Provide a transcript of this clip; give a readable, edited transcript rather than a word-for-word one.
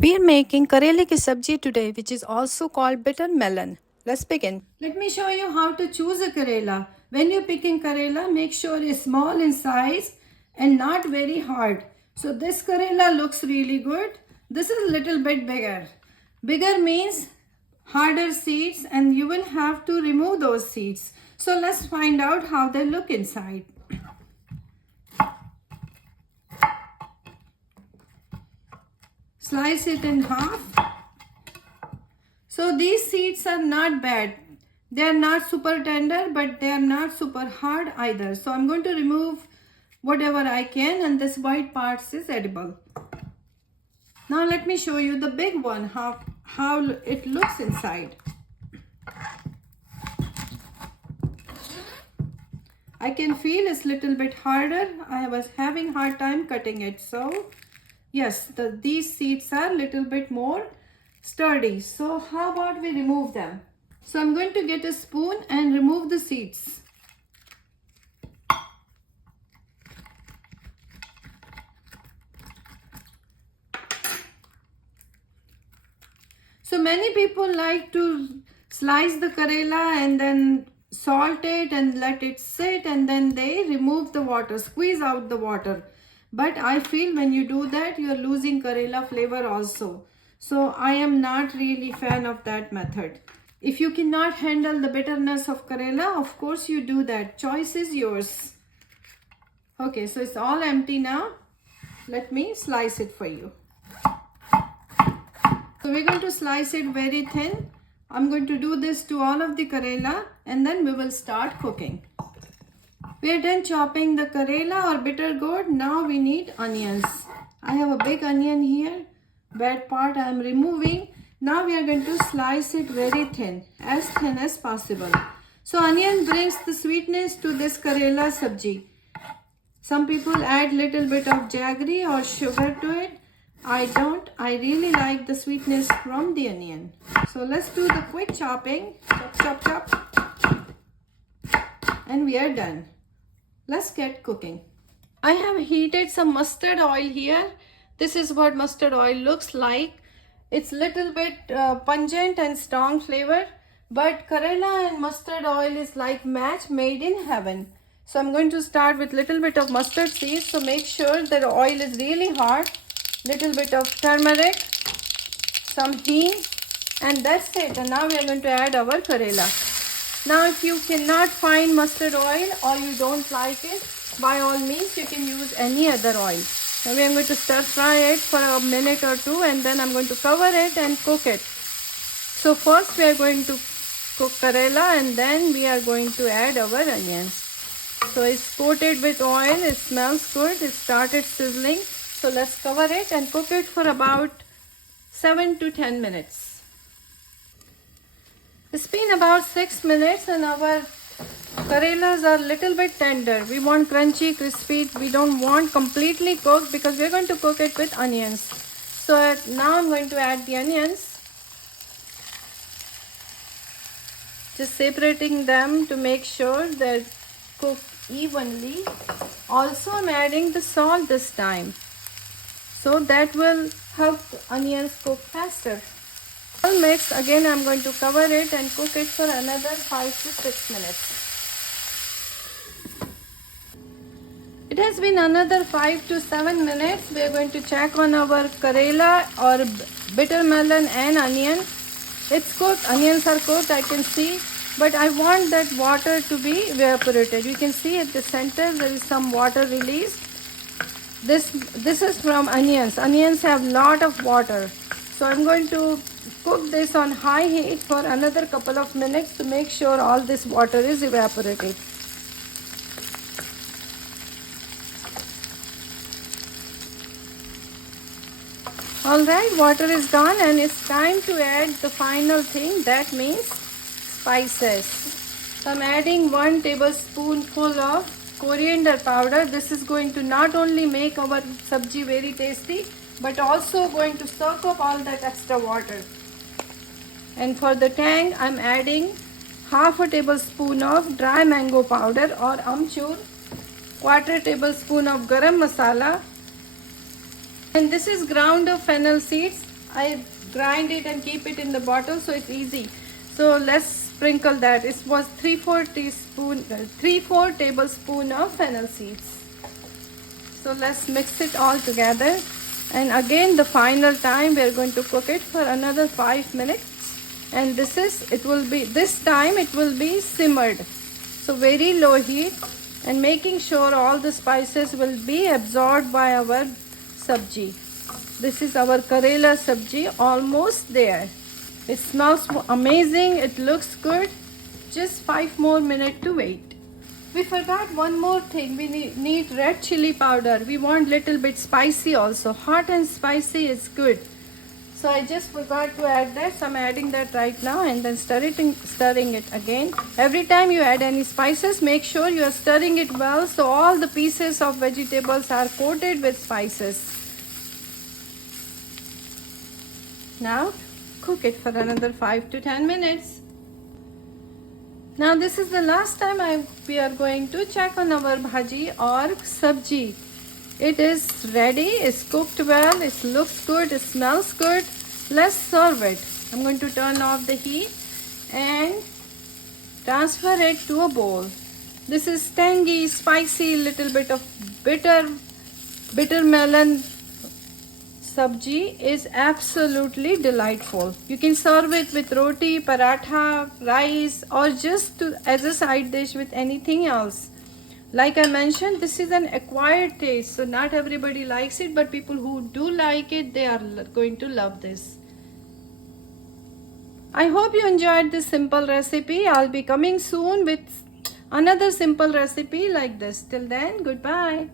We are making karele ki sabji today, which is also called bitter melon. Let's begin. Let me show you how to choose a karela. When you're picking karela, make sure it's small in size and not very hard. So this karela looks really good. This is a little bit bigger. Bigger means harder seeds and you will have to remove those seeds. So let's find out how they look inside. Slice it in half. So these seeds are not bad. They are not super tender, but they are not super hard either. So I'm going to remove whatever I can, and this white part is edible. Now let me show you the big one, how it looks inside. I can feel it's a little bit harder. I was having hard time cutting it. So yes, these seeds are a little bit more sturdy. So how about we remove them? So I'm going to get a spoon and remove the seeds. So many people like to slice the karela and then salt it and let it sit, and then they remove the water, squeeze out the water. But I feel when you do that, you are losing karela flavor also. So I am not really fan of that method. If you cannot handle the bitterness of karela, of course you do that. Choice is yours. Okay, so it's all empty now. Let me slice it for you. So we're going to slice it very thin. I'm going to do this to all of the karela and then we will start cooking. We are done chopping the karela or bitter gourd. Now we need onions. I have a big onion here. Bad part I am removing. Now we are going to slice it very thin as possible. So onion brings the sweetness to this karela sabji. Some people add little bit of jaggery or sugar to it. I don't. I really like the sweetness from the onion. So let's do the quick chopping. Chop, chop, chop. And we are done. Let's get cooking. I have heated some mustard oil here. This is what mustard oil looks like. It's little bit pungent and strong flavor, but karela and mustard oil is like match made in heaven. So I'm going to start with little bit of mustard seeds. So make sure that the oil is really hot. Little bit of turmeric, some hing, and that's it. And now we are going to add our karela. Now if you cannot find mustard oil or you don't like it, by all means you can use any other oil. Now we are going to stir fry it for a minute or two, and then I'm going to cover it and cook it. So first we are going to cook karela and then we are going to add our onions. So it's coated with oil, it smells good, it started sizzling. So let's cover it and cook it for about 7 to 10 minutes. It's been about 6 minutes and our karelas are little bit tender. We want crunchy, crispy. We don't want completely cooked because we're going to cook it with onions. So now I'm going to add the onions. Just separating them to make sure they're cooked evenly. Also I'm adding the salt this time. So that will help the onions cook faster. All mixed. Again, I'm going to cover it and cook it for another 5 to 6 minutes. It has been another 5 to 7 minutes. We are going to check on our karela or bitter melon and onion. It's cooked. Onions are cooked, I can see. But I want that water to be evaporated. You can see at the center there is some water released. This is from onions. Onions have lot of water. So I'm going to cook this on high heat for another couple of minutes to make sure all this water is evaporated. Alright, water is gone and it's time to add the final thing, that means spices. So I'm adding 1 tablespoonful of coriander powder. This is going to not only make our sabji very tasty, but also going to soak up all that extra water. And for the tang, I'm adding half a tablespoon of dry mango powder or amchur, 1/4 tablespoon of garam masala, and this is ground of fennel seeds. I grind it and keep it in the bottle, so it's easy. So let's sprinkle that. It was 3/4 tablespoon of fennel seeds. So let's mix it all together. And again, the final time we are going to cook it for another 5 minutes. And this time it will be simmered. So very low heat, and making sure all the spices will be absorbed by our sabji. This is our Karela sabji, almost there. It smells amazing, it looks good. Just 5 more minutes to wait. We forgot one more thing. We need red chili powder. We want little bit spicy also. Hot and spicy is good. So I just forgot to add that. So I'm adding that right now, and then stirring it again. Every time you add any spices, make sure you are stirring it well so all the pieces of vegetables are coated with spices. Now cook it for another 5 to 10 minutes. Now this is the last time we are going to check on our bhaji or sabji. It is ready, it's cooked well, it looks good, it smells good. Let's serve it. I'm going to turn off the heat and transfer it to a bowl. This is tangy, spicy, little bit of bitter melon sabji is absolutely delightful. You can serve it with roti, paratha, rice, or just as a side dish with anything else. Like I mentioned, this is an acquired taste, so not everybody likes it, but people who do like it, they are going to love this. I hope you enjoyed this simple recipe. I'll be coming soon with another simple recipe like this. Till then, goodbye.